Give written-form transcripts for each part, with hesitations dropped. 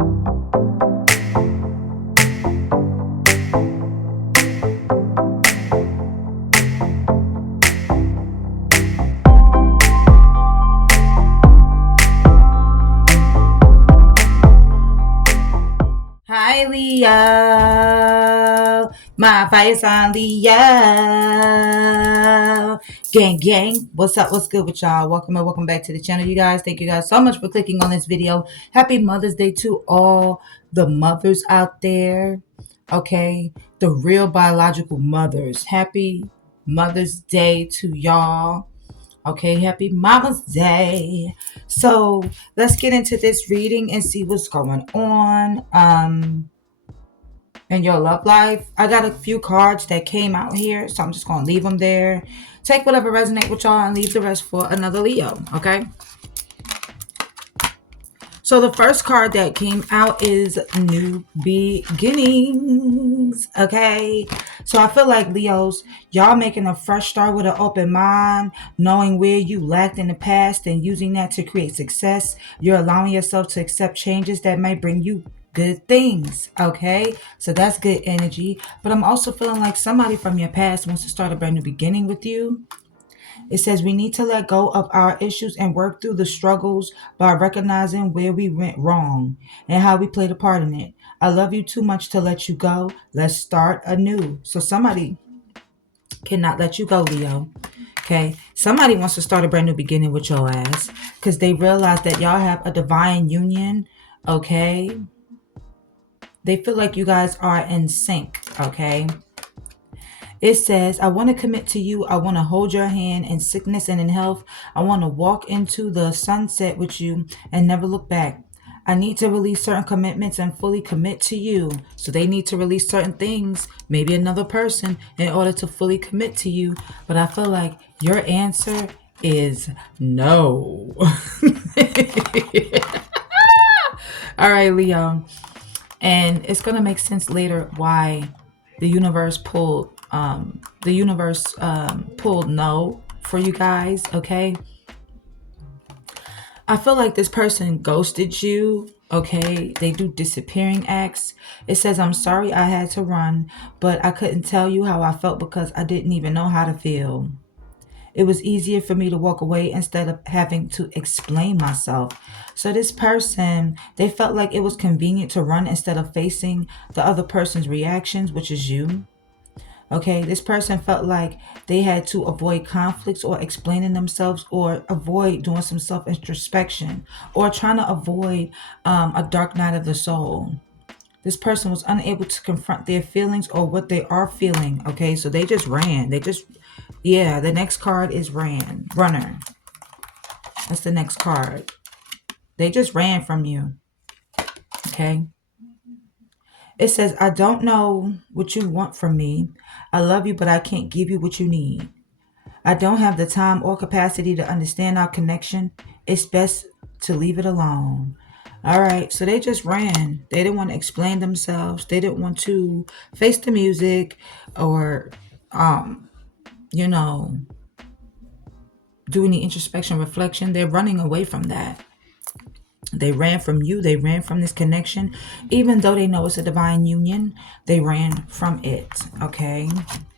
Hi, Leo. My fire sign, Leo. Gang, gang. What's up? What's good with y'all? Welcome and welcome back to the channel, you guys. Thank you guys so much for clicking on this video. Happy Mother's Day to all the mothers out there. Okay. The real biological mothers. Happy Mother's Day to y'all. Okay, happy Mama's Day. So let's get into this reading and see what's going on in your love life. I got a few cards that came out here, so I'm just gonna leave them there. Take whatever resonate with y'all and leave the rest for another Leo. Okay. So the first card that came out is New Beginnings. Okay. So I feel like Leos, y'all making a fresh start with an open mind, knowing where you lacked in the past and using that to create success. You're allowing yourself to accept changes that might bring you good things. Okay. So that's good energy. But I'm also feeling like somebody from your past wants to start a brand new beginning with you. It says we need to let go of our issues and work through the struggles by recognizing where we went wrong and how we played a part in it. I love you too much to let you go. Let's start anew. So somebody cannot let you go, Leo. Okay. Somebody wants to start a brand new beginning with your ass because they realize that y'all have a divine union. Okay. They feel like you guys are in sync. Okay. It says, I want to commit to you. I want to hold your hand in sickness and in health. I want to walk into the sunset with you and never look back. I need to release certain commitments and fully commit to you. So they need to release certain things, maybe another person, in order to fully commit to you. But I feel like your answer is no. All right, Leo. And it's going to make sense later why the universe pulled no for you guys. Okay, I feel like this person ghosted you. Okay, they do disappearing acts. It says, I'm sorry I had to run, but I couldn't tell you how I felt because I didn't even know how to feel. It was easier for me to walk away instead of having to explain myself. So this person, they felt like it was convenient to run instead of facing the other person's reactions, which is you. Okay, this person felt like they had to avoid conflicts or explaining themselves or avoid doing some self-introspection or trying to avoid a dark night of the soul. This person was unable to confront their feelings or what they are feeling. Okay, so they just ran. Yeah, the next card is runner. That's the next card. They just ran from you. Okay. It says, I don't know what you want from me. I love you, but I can't give you what you need. I don't have the time or capacity to understand our connection. It's best to leave it alone. All right, so they just ran. They didn't want to explain themselves. They didn't want to face the music or, you know, do any introspection, reflection. They're running away from that. They ran from you. They ran from this connection. Even though they know it's a divine union, they ran from it. Okay.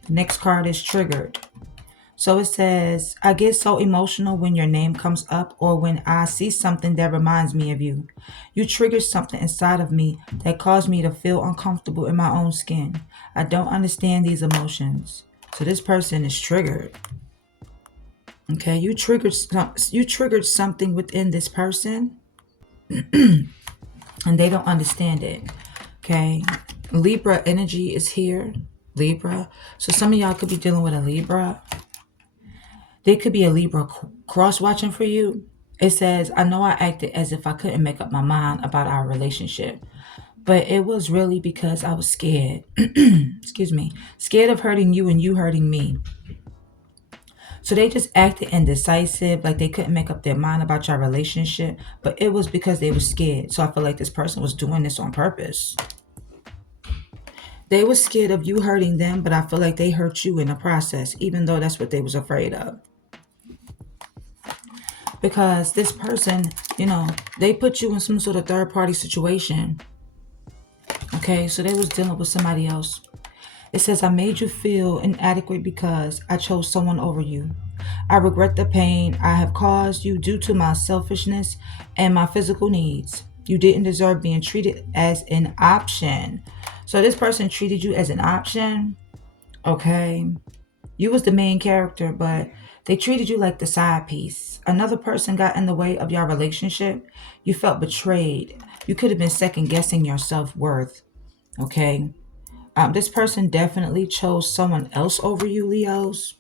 Next card is triggered. So it says, I get so emotional when your name comes up or when I see something that reminds me of you. You trigger something inside of me that caused me to feel uncomfortable in my own skin. I don't understand these emotions. So this person is triggered. Okay. You triggered something within this person. And they don't understand it. Okay. Libra energy is here. Libra. So some of y'all could be dealing with a Libra. There could be a Libra cross-watching for you. It says, I know I acted as if I couldn't make up my mind about our relationship. But it was really because I was scared. Excuse me. Scared of hurting you and you hurting me. So they just acted indecisive, like they couldn't make up their mind about your relationship, but it was because they were scared. So I feel like this person was doing this on purpose. They were scared of you hurting them, but I feel like they hurt you in the process, even though that's what they was afraid of. because this person, they put you in some sort of third party situation. Okay, so they was dealing with somebody else. It says, I made you feel inadequate because I chose someone over you. I regret the pain I have caused you due to my selfishness and my physical needs. You didn't deserve being treated as an option. So this person treated you as an option. Okay. You was the main character, but they treated you like the side piece. Another person got in the way of your relationship. You felt betrayed. You could have been second guessing your self-worth. Okay. This person definitely chose someone else over you, Leos.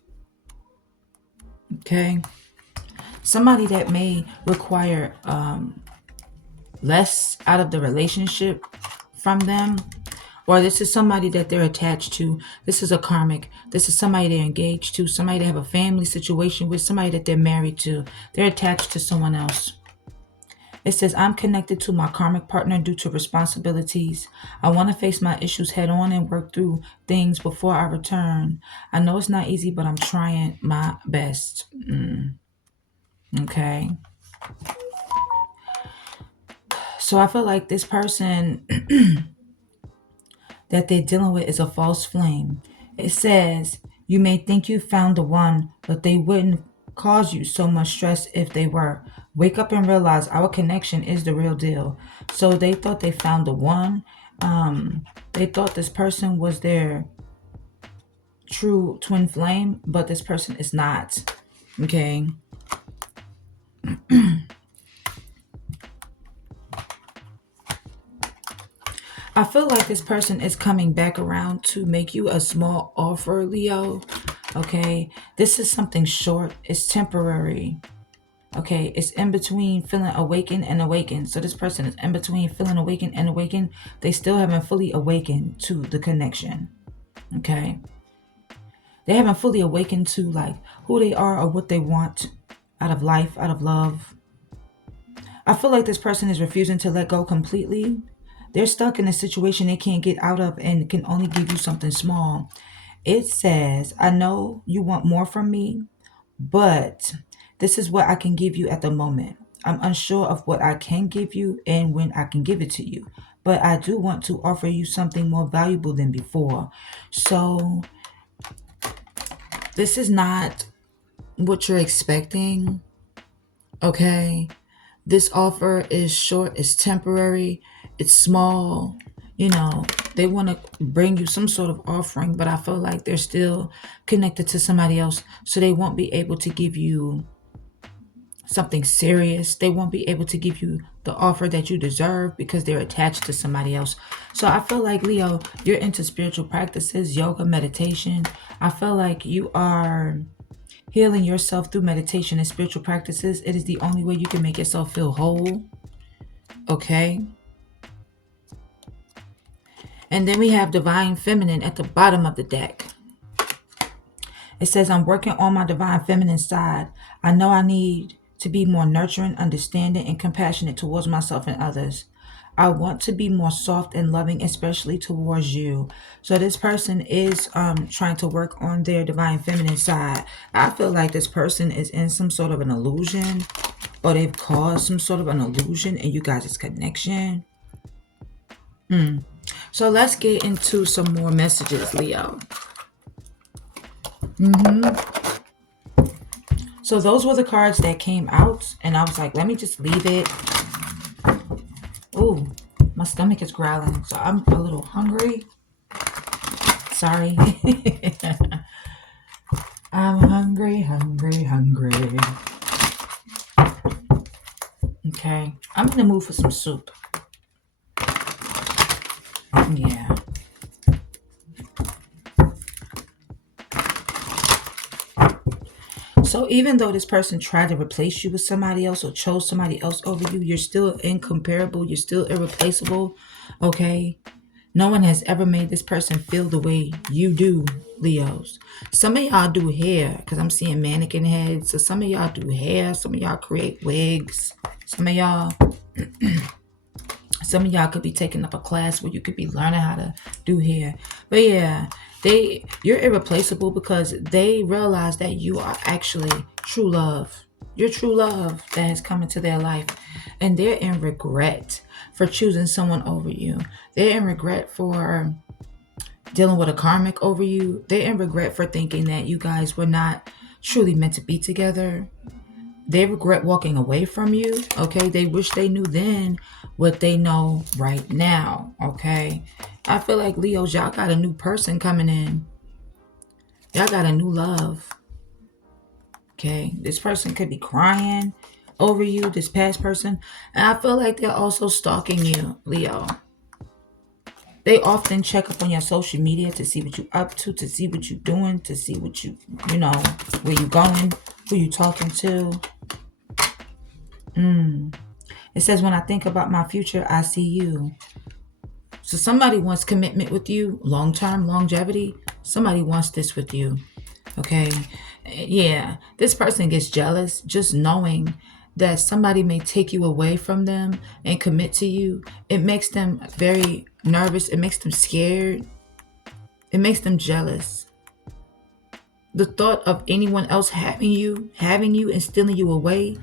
Okay. Somebody that may require less out of the relationship from them, or this is somebody that they're attached to. This is a karmic. This is somebody they're engaged to, somebody they have a family situation with, somebody that they're married to. They're attached to someone else. It says, I'm connected to my karmic partner due to responsibilities. I want to face my issues head on and work through things before I return. I know it's not easy, but I'm trying my best. Okay. So I feel like this person that they're dealing with is a false flame. It says, you may think you found the one, but they wouldn't cause you so much stress if they were. Wake up and realize our connection is the real deal. So they thought they found the one. They thought this person was their true twin flame, but this person is not. Okay. I feel like this person is coming back around to make you a small offer, Leo. Okay. This is something short. It's temporary. Okay. It's in between feeling awakened and awakened. So this person is in between feeling awakened and awakened. They still haven't fully awakened to the connection. Okay. They haven't fully awakened to like who they are or what they want out of life, out of love. I feel like this person is refusing to let go completely. They're stuck in a situation they can't get out of and can only give you something small. It says, I know you want more from me, but this is what I can give you at the moment. I'm unsure of what I can give you and when I can give it to you, but I do want to offer you something more valuable than before. So this is not what you're expecting. Okay. This offer is short, it's temporary, it's small. They want to bring you some sort of offering, but I feel like they're still connected to somebody else. So they won't be able to give you something serious. They won't be able to give you the offer that you deserve because they're attached to somebody else. So I feel like, Leo, you're into spiritual practices, yoga, meditation. I feel like you are healing yourself through meditation and spiritual practices. It is the only way you can make yourself feel whole. Okay. And then we have Divine Feminine at the bottom of the deck. It says, I'm working on my Divine Feminine side. I know I need to be more nurturing, understanding, and compassionate towards myself and others. I want to be more soft and loving, especially towards you. So this person is trying to work on their Divine Feminine side. I feel like this person is in some sort of an illusion, or they've caused some sort of an illusion in you guys' connection. So let's get into some more messages, Leo. So those were the cards that came out, and I was like, let me just leave it. Ooh, my stomach is growling, so I'm a little hungry. Sorry. I'm hungry. Okay, I'm in the mood for some soup. Yeah. So even though this person tried to replace you with somebody else or chose somebody else over you, you're still incomparable. You're still irreplaceable. Okay. No one has ever made this person feel the way you do, Leos. Some of y'all do hair because I'm seeing mannequin heads. So some of y'all do hair. Some of y'all create wigs. Some of y'all could be taking up a class where you could be learning how to do hair. But yeah, you're irreplaceable because they realize that you are actually true love. your true love that has come into their life, and they're in regret for choosing someone over you. They're in regret for dealing with a karmic over you. They're in regret for thinking that you guys were not truly meant to be together. They regret walking away from you. Okay, they wish they knew then what they know right now. Okay, I feel like Leos, y'all got a new person coming in. Y'all got a new love. Okay, this person could be crying over you, this past person, and I feel like they're also stalking you, Leo. They often check up on your social media to see what you're up to see what you're doing, to see what you know, where you going, who you talking to. It says, when I think about my future, I see you. So somebody wants commitment with you, long-term, longevity. Somebody wants this with you. Okay. Yeah. This person gets jealous just knowing that somebody may take you away from them and commit to you. It makes them very nervous. It makes them scared. It makes them jealous. The thought of anyone else having you and stealing you away,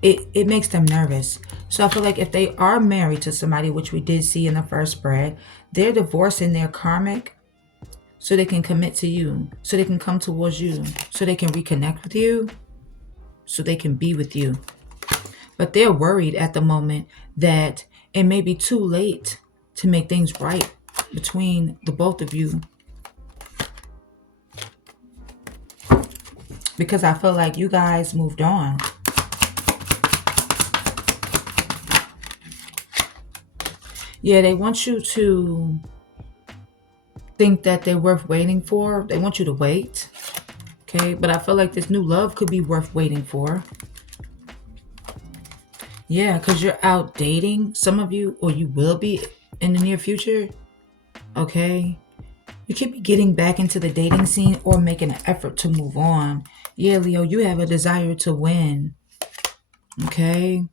it makes them nervous. So I feel like if they are married to somebody, which we did see in the first spread, they're divorcing their karmic so they can commit to you, so they can come towards you, so they can reconnect with you, so they can be with you. But they're worried at the moment that it may be too late to make things right between the both of you. Because I feel like you guys moved on. Yeah, they want you to think that they're worth waiting for. They want you to wait. Okay, but I feel like this new love could be worth waiting for. Yeah, because you're out dating, some of you, or you will be in the near future. Okay, you keep getting back into the dating scene or making an effort to move on. Yeah, Leo, you have a desire to win. Okay,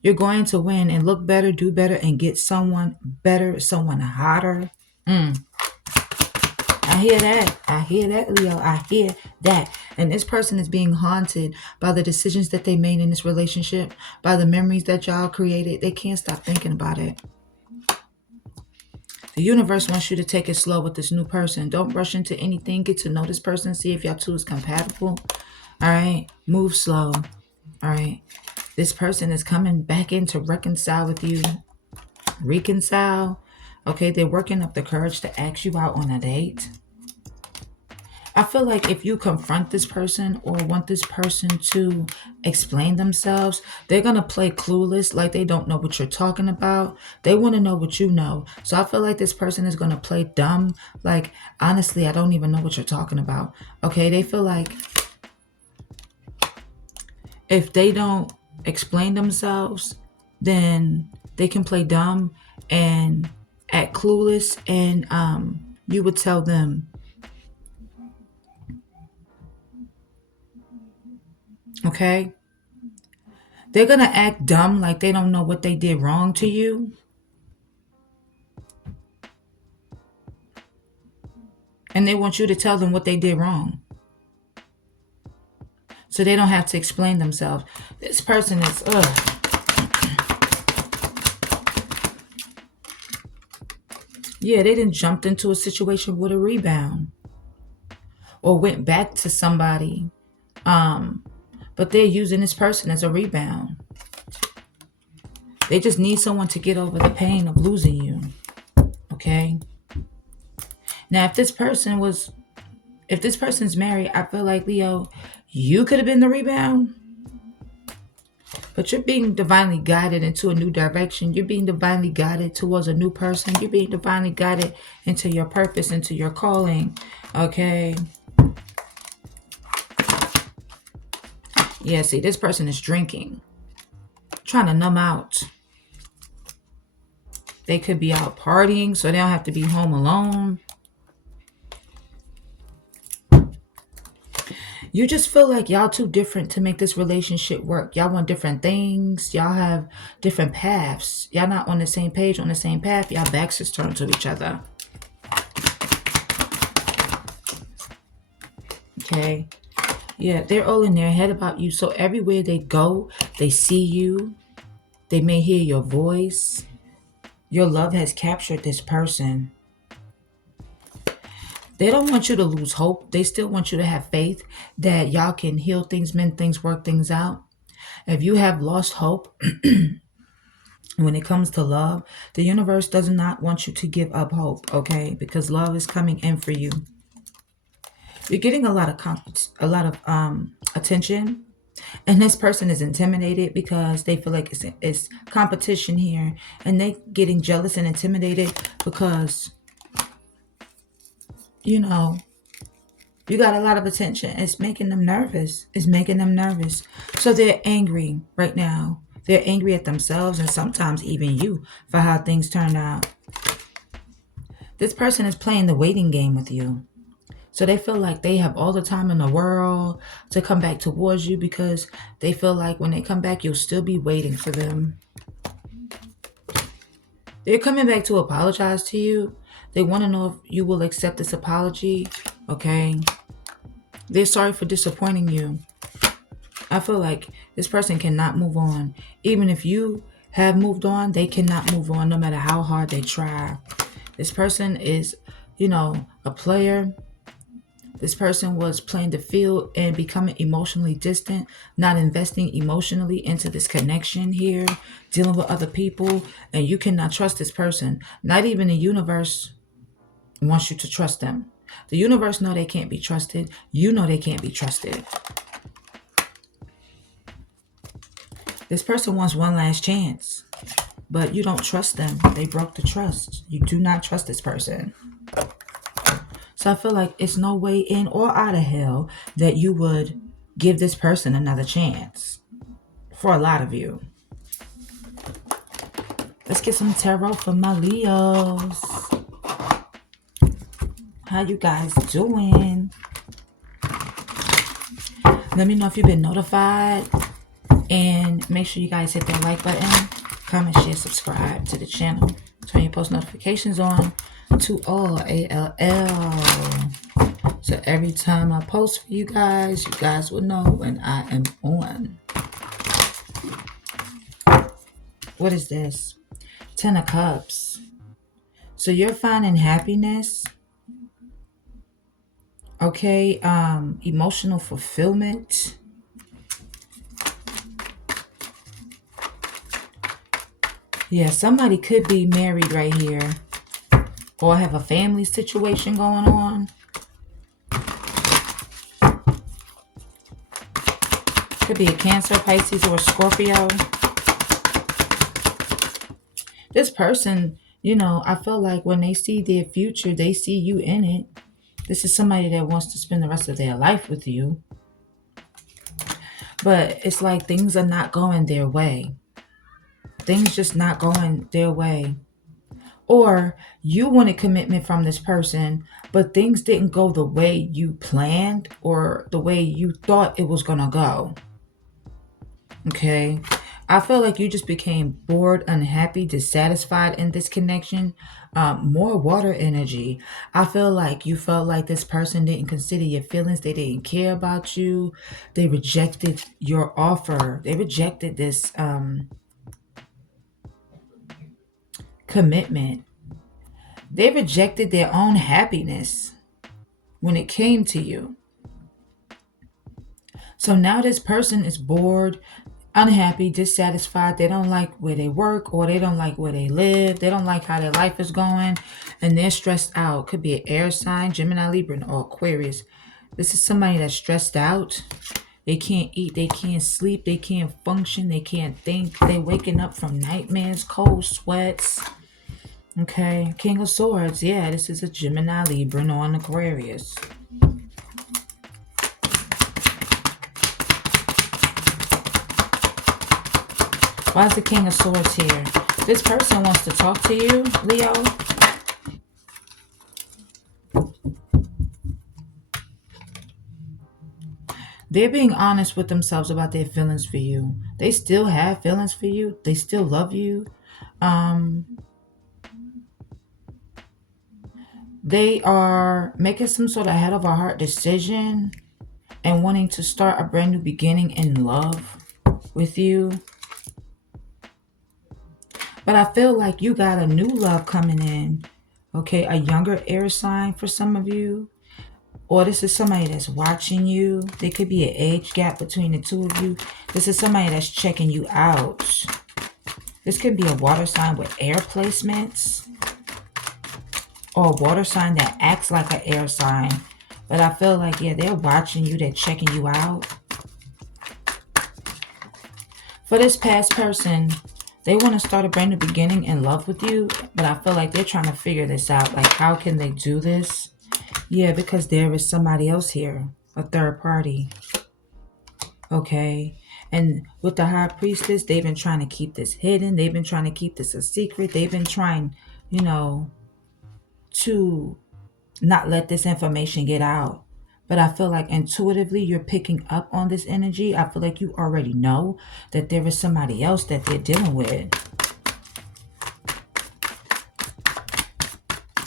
you're going to win and look better, do better, and get someone better, someone hotter. I hear that. I hear that, Leo. I hear that. And this person is being haunted by the decisions that they made in this relationship, by the memories that y'all created. They can't stop thinking about it. The universe wants you to take it slow with this new person. Don't rush into anything. Get to know this person. See if y'all two is compatible. All right. Move slow. All right. This person is coming back in to reconcile with you. Reconcile. Okay. They're working up the courage to ask you out on a date. I feel like if you confront this person or want this person to explain themselves, they're going to play clueless, like they don't know what you're talking about. They want to know what you know. So I feel like this person is going to play dumb. Like, honestly, I don't even know what you're talking about. Okay, they feel like if they don't explain themselves, then they can play dumb and act clueless, and you would tell them, okay? They're going to act dumb like they don't know what they did wrong to you. And they want you to tell them what they did wrong. So they don't have to explain themselves. This person is, yeah, they didn't jumped into a situation with a rebound. Or went back to somebody. But they're using this person as a rebound. They just need someone to get over the pain of losing you. Okay? Now, if this person's married, I feel like, Leo, you could have been the rebound. But you're being divinely guided into a new direction. You're being divinely guided towards a new person. You're being divinely guided into your purpose, into your calling. Okay? Yeah, see, this person is drinking. Trying to numb out. They could be out partying, so they don't have to be home alone. You just feel like y'all too different to make this relationship work. Y'all want different things. Y'all have different paths. Y'all not on the same page, on the same path. Y'all backs is turned to each other. Okay. Yeah, they're all in their head about you. So everywhere they go, they see you. They may hear your voice. Your love has captured this person. They don't want you to lose hope. They still want you to have faith that y'all can heal things, mend things, work things out. If you have lost hope when it comes to love, the universe does not want you to give up hope, okay? Because love is coming in for you. You're getting a lot of attention, and this person is intimidated because they feel like it's competition here, and they getting jealous and intimidated because you know you got a lot of attention. It's making them nervous. It's making them nervous. So they're angry right now. They're angry at themselves and sometimes even you for how things turned out. This person is playing the waiting game with you. So they feel like they have all the time in the world to come back towards you because they feel like when they come back, you'll still be waiting for them. They're coming back to apologize to you. They want to know if you will accept this apology. Okay. They're sorry for disappointing you. I feel like this person cannot move on. Even if you have moved on, they cannot move on no matter how hard they try. This person is, a player. This person was playing the field and becoming emotionally distant, not investing emotionally into this connection here, dealing with other people, and you cannot trust this person. Not even the universe wants you to trust them. The universe know they can't be trusted. You know they can't be trusted. This person wants one last chance, but you don't trust them. They broke the trust. You do not trust this person. So I feel like it's no way in or out of hell that you would give this person another chance. For a lot of you. Let's get some tarot for my Leos. How you guys doing? Let me know if you've been notified. And make sure you guys hit that like button. Comment, share, subscribe to the channel. Turn your post notifications on to all ALL. So every time I post for you guys will know when I am on. What is this? 10 of Cups. So you're finding happiness. Okay, emotional fulfillment. Yeah, somebody could be married right here. Or have a family situation going on. Could be a Cancer, Pisces, or a Scorpio. This person, I feel like when they see their future, they see you in it. This is somebody that wants to spend the rest of their life with you. But it's like things are not going their way. Things just not going their way. Or you wanted commitment from this person, but things didn't go the way you planned or the way you thought it was going to go. Okay. I feel like you just became bored, unhappy, dissatisfied in this connection. More water energy. I feel like you felt like this person didn't consider your feelings. They didn't care about you. They rejected your offer. They rejected this commitment. They rejected their own happiness when it came to you. So now this person is bored, unhappy, dissatisfied. They don't like where they work or they don't like where they live. They don't like how their life is going and they're stressed out. Could be an air sign, Gemini, Libra, or Aquarius. This is somebody that's stressed out. They can't eat, they can't sleep, they can't function, they can't think. They're waking up from nightmares, cold sweats. Okay, King of Swords. Yeah, this is a Gemini, Libra, or an Aquarius. Why is the King of Swords here? This person wants to talk to you, Leo. They're being honest with themselves about their feelings for you. They still have feelings for you. They still love you. They are making some sort of head of a heart decision. and wanting to start a brand new beginning in love with you. But I feel like you got a new love coming in. Okay, a younger air sign for some of you. Or this is somebody that's watching you. There could be an age gap between the two of you. This is somebody that's checking you out. This could be a water sign with air placements. Or a water sign that acts like an air sign. But I feel like, yeah, they're watching you. They're checking you out. For this past person, they want to start a brand new beginning in love with you. But I feel like they're trying to figure this out. Like, how can they do this? Yeah, because there is somebody else here. A third party. Okay. And with the high priestess, they've been trying to keep this hidden. They've been trying to keep this a secret. They've been trying, you know, to not let this information get out. But I feel like intuitively you're picking up on this energy. I feel like you already know that there is somebody else that they're dealing with.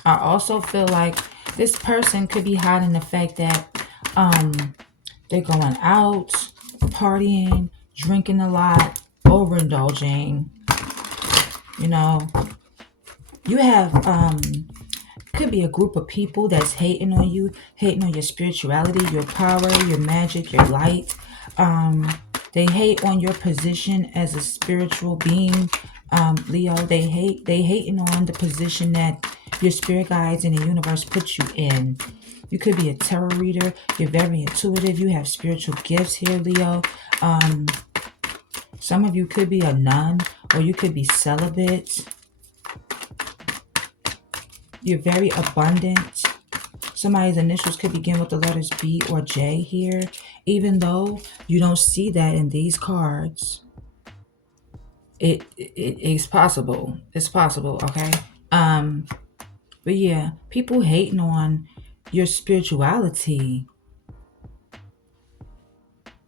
I also feel like this person could be hiding the fact that they're going out, partying, drinking a lot, overindulging. You know, you have could be a group of people that's hating on you, hating on your spirituality, your power, your magic, your light. They hate on your position as a spiritual being, Leo. They hating on the position that your spirit guides in the universe put you in. You could be a tarot reader. You're very intuitive. You have spiritual gifts here, Leo. Some of you could be a nun, or you could be celibate. You're very abundant. Somebody's initials could begin with the letters B or J here. Even though you don't see that in these cards, it's possible. It's possible, okay? But yeah, people hating on your spirituality.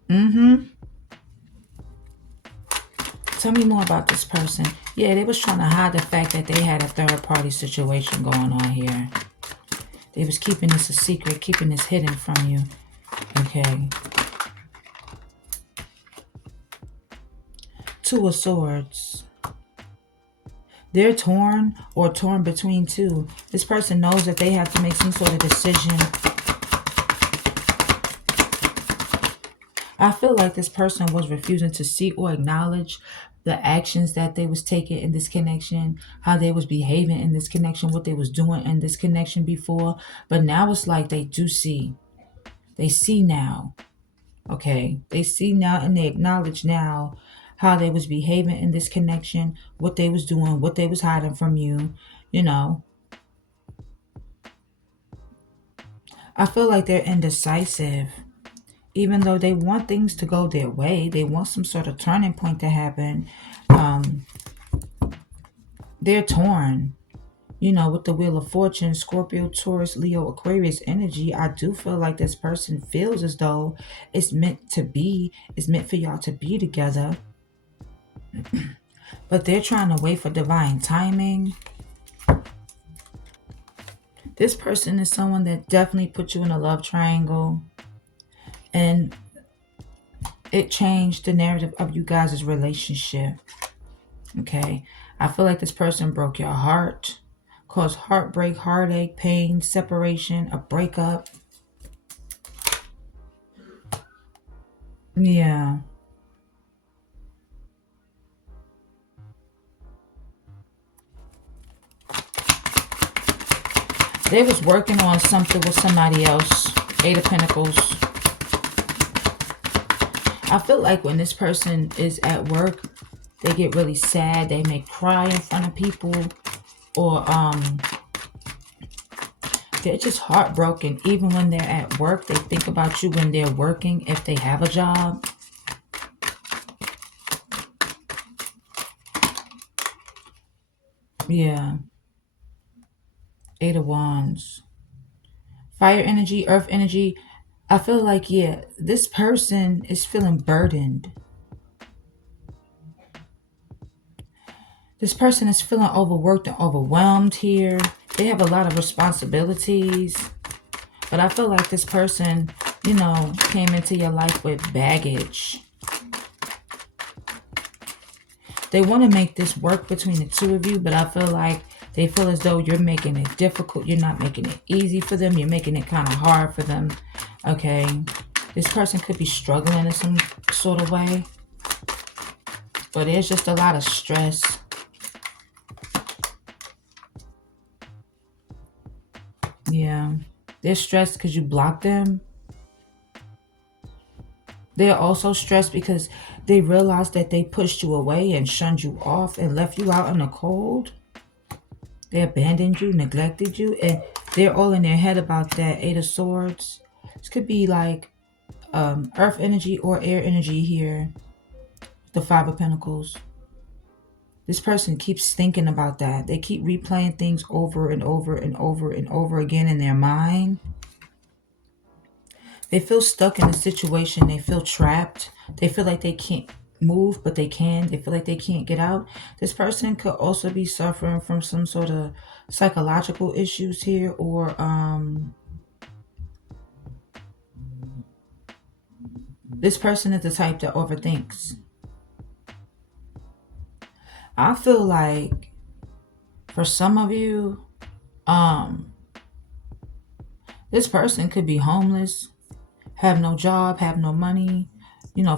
Tell me more about this person. Yeah, they was trying to hide the fact that they had a third party situation going on here. They was keeping this a secret, keeping this hidden from you. Okay. Two of Swords. They're torn or torn between two. This person knows that they have to make some sort of decision. I feel like this person was refusing to see or acknowledge the actions that they was taking in this connection, how they was behaving in this connection, what they was doing in this connection before. But now it's like they do see. They see now. Okay. They see now and they acknowledge now how they was behaving in this connection, what they was doing, what they was hiding from you, you know. I feel like they're indecisive. Even though they want things to go their way, they want some sort of turning point to happen. They're torn. You know, with the Wheel of Fortune, Scorpio, Taurus, Leo, Aquarius energy, I do feel like this person feels as though it's meant to be, it's meant for y'all to be together. But they're trying to wait for divine timing. This person is someone that definitely put you in a love triangle. And it changed the narrative of you guys' relationship. Okay. I feel like this person broke your heart, caused heartbreak, heartache, pain, separation, a breakup. Yeah. They was working on something with somebody else. Eight of Pentacles. I feel like when this person is at work, they get really sad. They may cry in front of people. Or they're just heartbroken. Even when they're at work, they think about you when they're working, if they have a job. Yeah. Eight of Wands. Fire energy, earth energy. I feel like, yeah, this person is feeling burdened. This person is feeling overworked and overwhelmed here. They have a lot of responsibilities. But I feel like this person came into your life with baggage. They want to make this work between the two of you, but I feel like they feel as though you're making it difficult. You're not making it easy for them. You're making it kind of hard for them. Okay. This person could be struggling in some sort of way, but there's just a lot of stress. Yeah. They're stressed because you blocked them. They're also stressed because they realized that they pushed you away and shunned you off and left you out in the cold. They abandoned you, neglected you, and they're all in their head about that Eight of Swords. This could be like earth energy or air energy here. The Five of Pentacles. This person keeps thinking about that. They keep replaying things over and over and over and over again in their mind. They feel stuck in a situation. They feel trapped. They feel like they can't move, but they can. They feel like they can't get out. This person could also be suffering from some sort of psychological issues here, or this person is the type that overthinks. I feel like for some of you, this person could be homeless, have no job, have no money,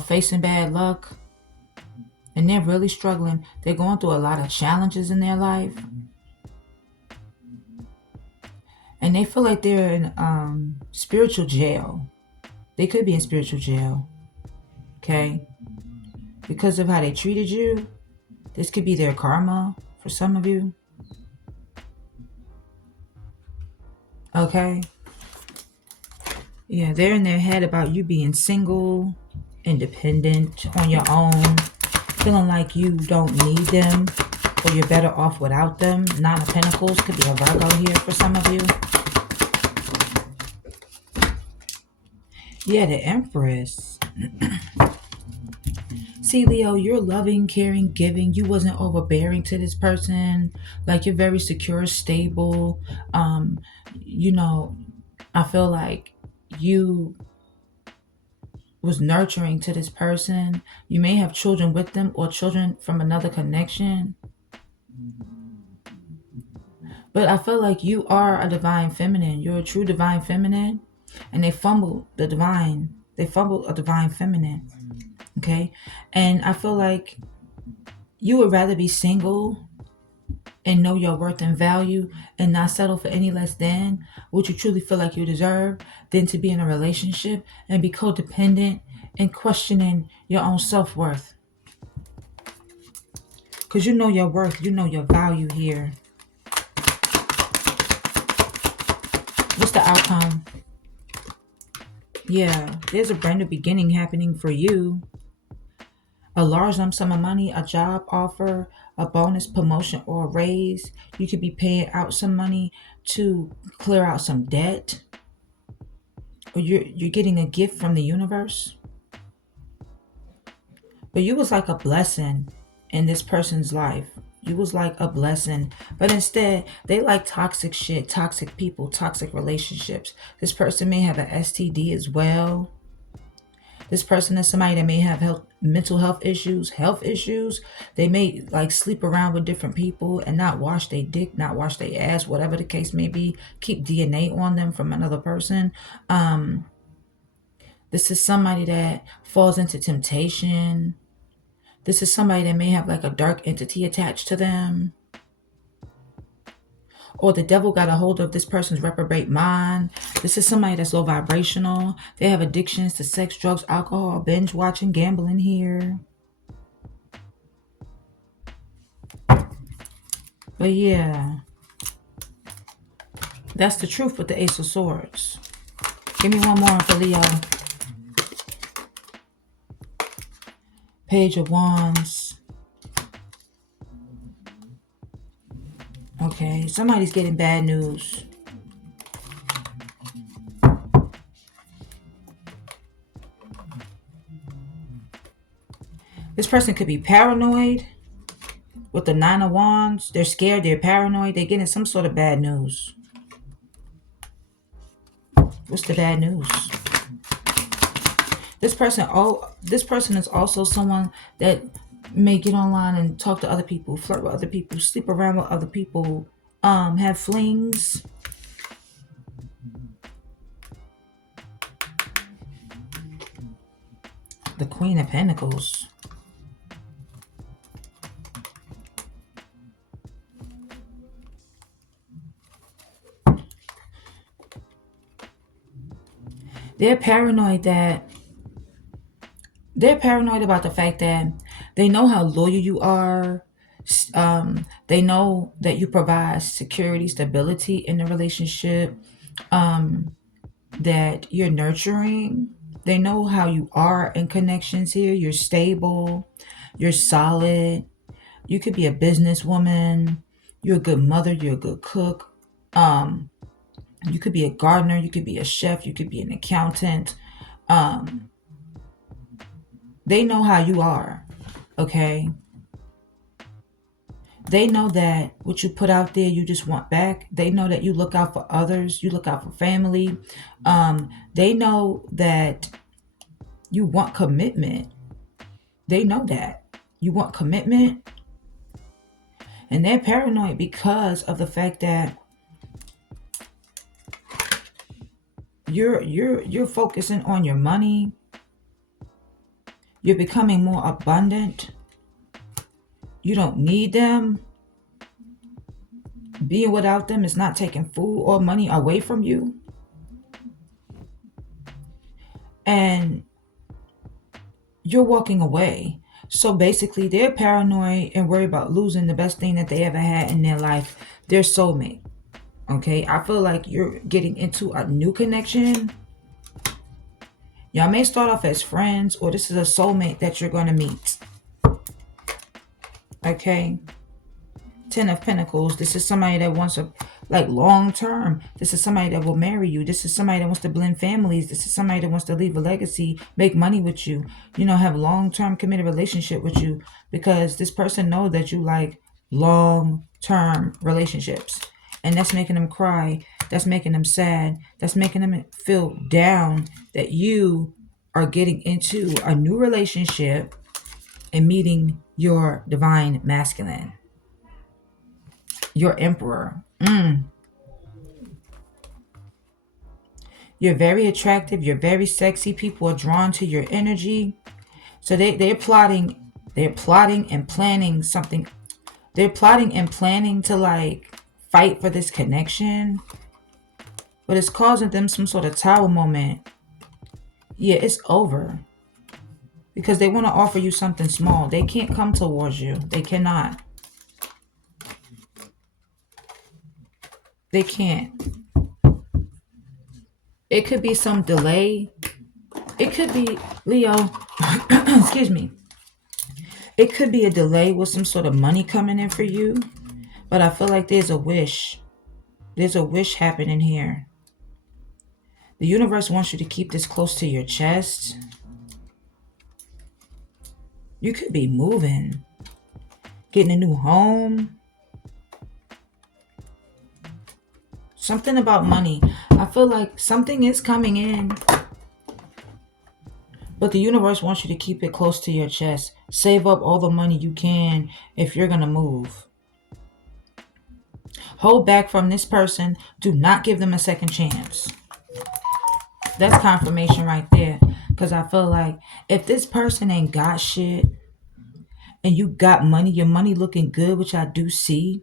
facing bad luck. And they're really struggling. They're going through a lot of challenges in their life. And they feel like they're in spiritual jail. They could be in spiritual jail. Okay? Because of how they treated you. This could be their karma for some of you. Okay? Yeah, they're in their head about you being single, independent, on your own, feeling like you don't need them, or you're better off without them. Nine of Pentacles could be a Virgo here for some of you. Yeah, the Empress. See, Leo, you're loving, caring, giving. You wasn't overbearing to this person. Like, you're very secure, stable. I feel like you was nurturing to this person. You may have children with them or children from another connection. But I feel like you are a divine feminine. You're a true divine feminine. And they fumbled the divine. They fumbled a divine feminine. Okay? And I feel like you would rather be single and know your worth and value and not settle for any less than what you truly feel like you deserve than to be in a relationship and be codependent and questioning your own self-worth. Because you know your worth, you know your value here. What's the outcome? Yeah, there's a brand new beginning happening for you. A large lump sum of money, a job offer, a bonus, promotion, or a raise. You could be paying out some money to clear out some debt. Or you're getting a gift from the universe. But you was like a blessing in this person's life. You was like a blessing. But instead, they like toxic shit, toxic people, toxic relationships. This person may have an STD as well. This person is somebody that may have mental health issues. They may like sleep around with different people and not wash their dick, not wash their ass, whatever the case may be. Keep DNA on them from another person. This is somebody that falls into temptation. This is somebody that may have like a dark entity attached to them. Or the devil got a hold of this person's reprobate mind. This is somebody that's low vibrational. They have addictions to sex, drugs, alcohol, binge watching, gambling here. But yeah, that's the truth with the Ace of Swords. Give me one more for Leo. Page of Wands. Okay, somebody's getting bad news. This person could be paranoid with the Nine of Wands. They're scared, they're paranoid, they're getting some sort of bad news. What's the bad news? this person is also someone that may get online and talk to other people, flirt with other people, sleep around with other people, have flings. The Queen of Pentacles. They're paranoid that they're paranoid about the fact that they know how loyal you are. They know that you provide security, stability in the relationship, that you're nurturing. They know how you are in connections here. You're stable, you're solid. You could be a businesswoman. You're a good mother. You're a good cook. You could be a gardener. You could be a chef. You could be an accountant. Um, they know how you are. Okay. They know that what you put out there, you just want back. They know that you look out for others. You look out for family. They know that you want commitment. They know that you want commitment, and they're paranoid because of the fact that you're focusing on your money. You're becoming more abundant. You don't need them. Being without them is not taking food or money away from you. And you're walking away. So basically, they're paranoid and worried about losing the best thing that they ever had in their life, their soulmate. Okay, I feel like you're getting into a new connection. Y'all may start off as friends, or this is a soulmate that you're going to meet. Okay. Ten of Pentacles. This is somebody that wants a long term. This is somebody that will marry you. This is somebody that wants to blend families. This is somebody that wants to leave a legacy, make money with you. Have long term committed relationship with you, because this person knows that you like long term relationships, and that's making them cry. That's making them sad. That's making them feel down that you are getting into a new relationship and meeting your divine masculine. Your emperor. You're very attractive. You're very sexy. People are drawn to your energy. So they're plotting. They're plotting and planning something. They're plotting and planning to fight for this connection. But it's causing them some sort of tower moment. Yeah, it's over. Because they want to offer you something small. They can't come towards you. They cannot. They can't. It could be some delay. It could be, Leo, excuse me. It could be a delay with some sort of money coming in for you. But I feel like there's a wish. There's a wish happening here. The universe wants you to keep this close to your chest. You could be moving. Getting a new home. Something about money. I feel like something is coming in. But the universe wants you to keep it close to your chest. Save up all the money you can if you're going to move. Hold back from this person. Do not give them a second chance. That's confirmation right there. Because I feel like if this person ain't got shit and you got money, your money looking good, which I do see.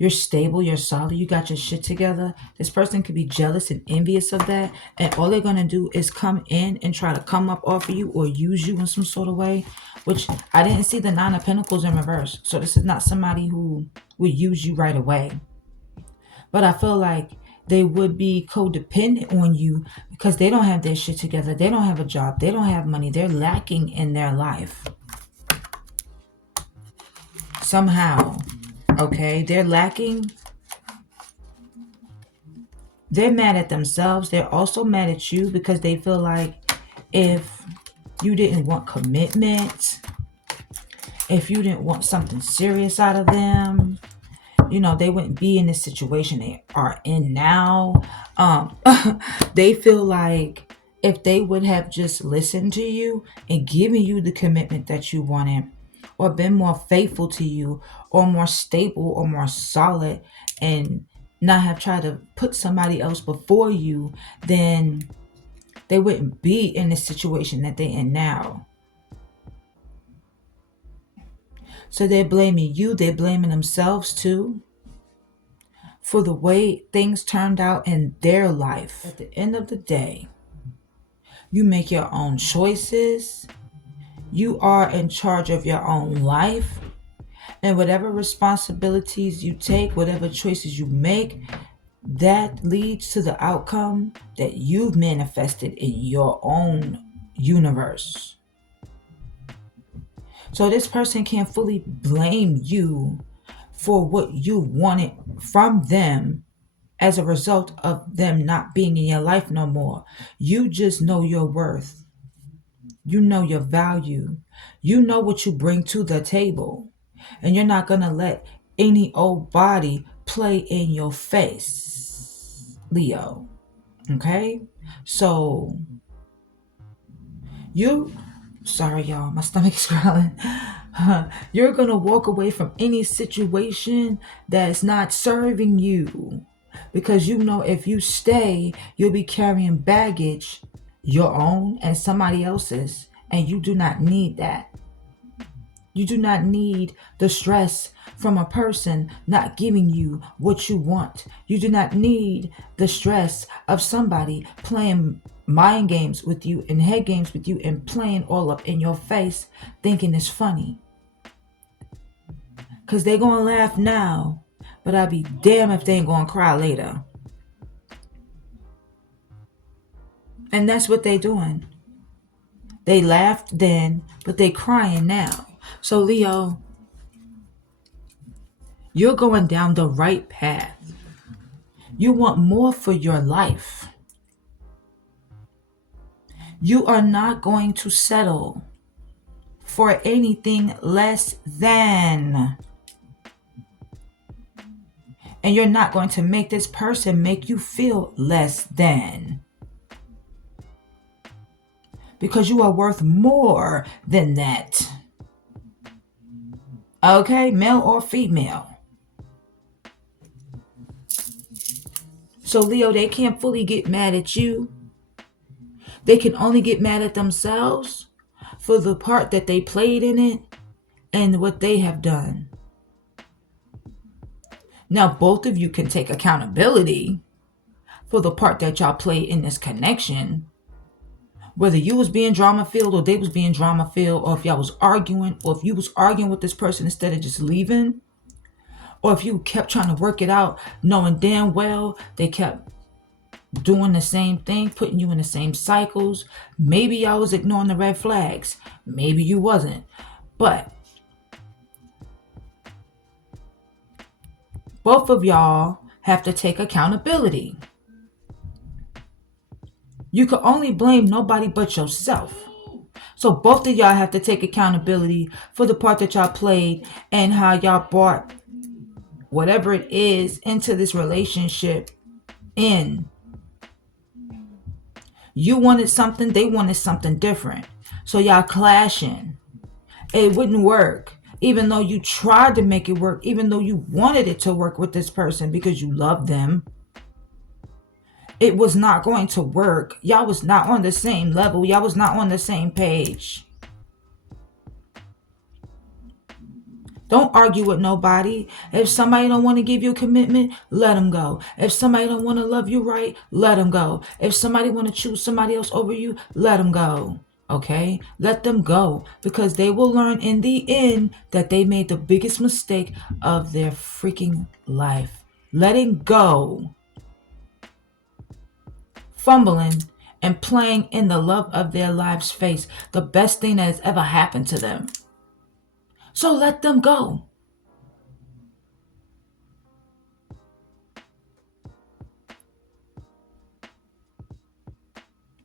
You're stable, you're solid, you got your shit together. This person could be jealous and envious of that. And all they're going to do is come in and try to come up off of you or use you in some sort of way. Which I didn't see the Nine of Pentacles in reverse. So this is not somebody who would use you right away. But I feel like they would be codependent on you because they don't have their shit together. They don't have a job. They don't have money. They're lacking in their life. Somehow. Okay, they're lacking. They're mad at themselves. They're also mad at you because they feel like if you didn't want commitment, if you didn't want something serious out of them, they wouldn't be in this situation they are in now. They feel like if they would have just listened to you and given you the commitment that you wanted, or been more faithful to you, or more stable, or more solid, and not have tried to put somebody else before you, then they wouldn't be in the situation that they're in now. So they're blaming you, they're blaming themselves too for the way things turned out in their life. At the end of the day, you make your own choices. You are in charge of your own life. And whatever responsibilities you take, whatever choices you make, that leads to the outcome that you've manifested in your own universe. So this person can't fully blame you for what you wanted from them as a result of them not being in your life no more. You just know your worth. You know your value. You know what you bring to the table. And you're not going to let any old body play in your face, Leo. Okay? So, sorry y'all, my stomach is growling. You're going to walk away from any situation that's not serving you. Because you know if you stay, you'll be carrying baggage, your own and somebody else's. And you do not need that. You do not need the stress from a person not giving you what you want. You do not need the stress of somebody playing mind games with you and head games with you and playing all up in your face thinking it's funny. Because they're going to laugh now, but I'll be damned if they ain't going to cry later. And that's what they're doing. They laughed then, but they crying now. So Leo, you're going down the right path. You want more for your life. You are not going to settle for anything less than. And you're not going to make this person make you feel less than. Because you are worth more than that. Okay, male or female. So Leo, they can't fully get mad at you. They can only get mad at themselves for the part that they played in it and what they have done. Now, both of you can take accountability for the part that y'all played in this connection. Whether you was being drama-filled or they was being drama-filled, or if y'all was arguing, or if you was arguing with this person instead of just leaving, or if you kept trying to work it out, knowing damn well they kept doing the same thing, putting you in the same cycles. Maybe y'all was ignoring the red flags. Maybe you wasn't. But both of y'all have to take accountability. You can only blame nobody but yourself. So both of y'all have to take accountability for the part that y'all played and how y'all brought whatever it is into this relationship in. You wanted something, they wanted something different. So y'all clashing. It wouldn't work. Even though you tried to make it work, even though you wanted it to work with this person because you love them, it was not going to work. Y'all was not on the same level. Y'all was not on the same page. Don't argue with nobody. If somebody don't want to give you a commitment, let them go. If somebody don't want to love you right, let them go. If somebody want to choose somebody else over you, let them go. Okay? Let them go. Because they will learn in the end that they made the biggest mistake of their freaking life. Letting go. Fumbling and playing in the love of their lives' face. The best thing that has ever happened to them. So let them go.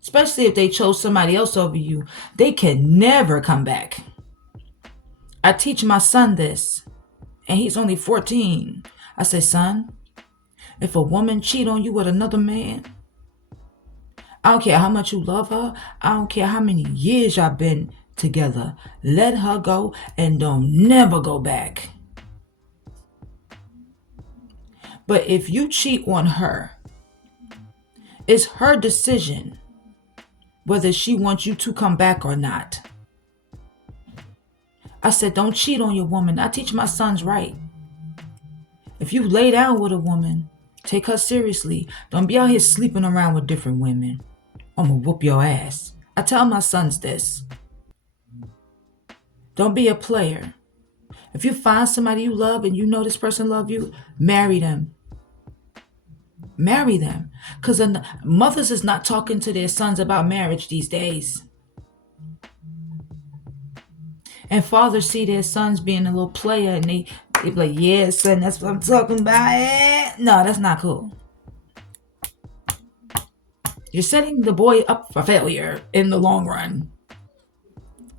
Especially if they chose somebody else over you. They can never come back. I teach my son this. And he's only 14. I say, son, if a woman cheat on you with another man, I don't care how much you love her. I don't care how many years y'all been together. Let her go and don't never go back. But if you cheat on her, it's her decision whether she wants you to come back or not. I said, don't cheat on your woman. I teach my sons right. If you lay down with a woman, take her seriously. Don't be out here sleeping around with different women. I'm gonna whoop your ass. I tell my sons this. Don't be a player. If you find somebody you love and you know this person love you, marry them. Marry them. Because mothers is not talking to their sons about marriage these days. And fathers see their sons being a little player and they be like, yeah, son, that's what I'm talking about. No, that's not cool. You're setting the boy up for failure in the long run.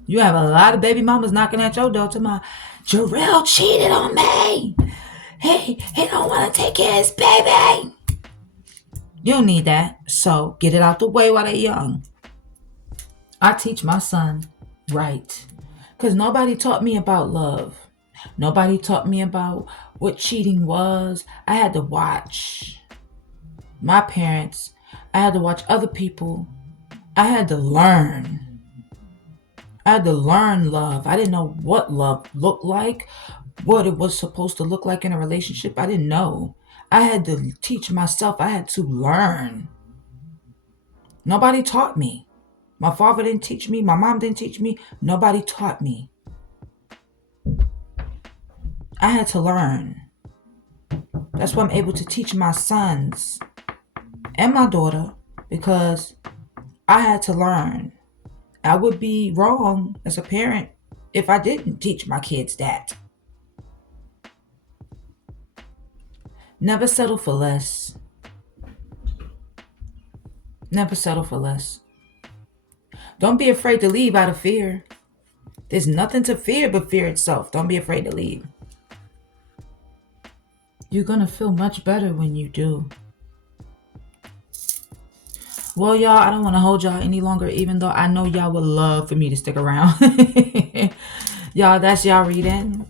You have a lot of baby mamas knocking at your door to my Jarrell cheated on me. He don't want to take care of his baby. You don't need that. So get it out the way while they're young. I teach my son right. Because nobody taught me about love. Nobody taught me about what cheating was. I had to watch my parents. I had to watch other people. I had to learn. I had to learn love. I didn't know what love looked like, what it was supposed to look like in a relationship. I didn't know. I had to teach myself. I had to learn. Nobody taught me. My father didn't teach me. My mom didn't teach me. Nobody taught me. I had to learn. That's why I'm able to teach my sons and my daughter, because I had to learn. I would be wrong as a parent if I didn't teach my kids that. Never settle for less. Never settle for less. Don't be afraid to leave out of fear. There's nothing to fear but fear itself. Don't be afraid to leave. You're going to feel much better when you do. Well, y'all, I don't want to hold y'all any longer, even though I know y'all would love for me to stick around. Y'all, that's y'all reading.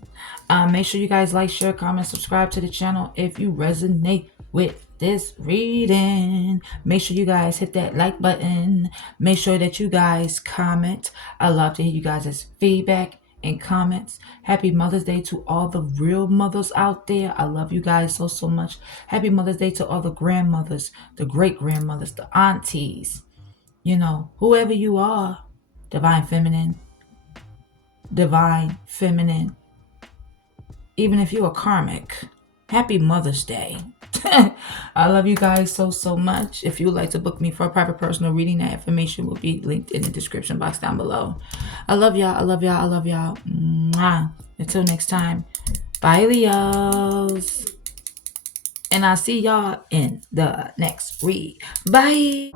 Make sure you guys like, share, comment, subscribe to the channel if you resonate with this reading. Make sure you guys hit that like button. Make sure that you guys comment. I love to hear you guys' feedback and comments. Happy Mother's Day to all the real mothers out there. I love you guys so much. Happy Mother's Day to all the grandmothers, the great grandmothers, the aunties, you know, whoever you are. Divine feminine. Divine feminine. Even if you're a karmic, happy Mother's Day. I love you guys so much. If you would like to book me for a private personal reading, that information will be linked in the description box down below. I love y'all. I love y'all. I love y'all. Mwah. Until next time. Bye, Leos. And I'll see y'all in the next read. Bye.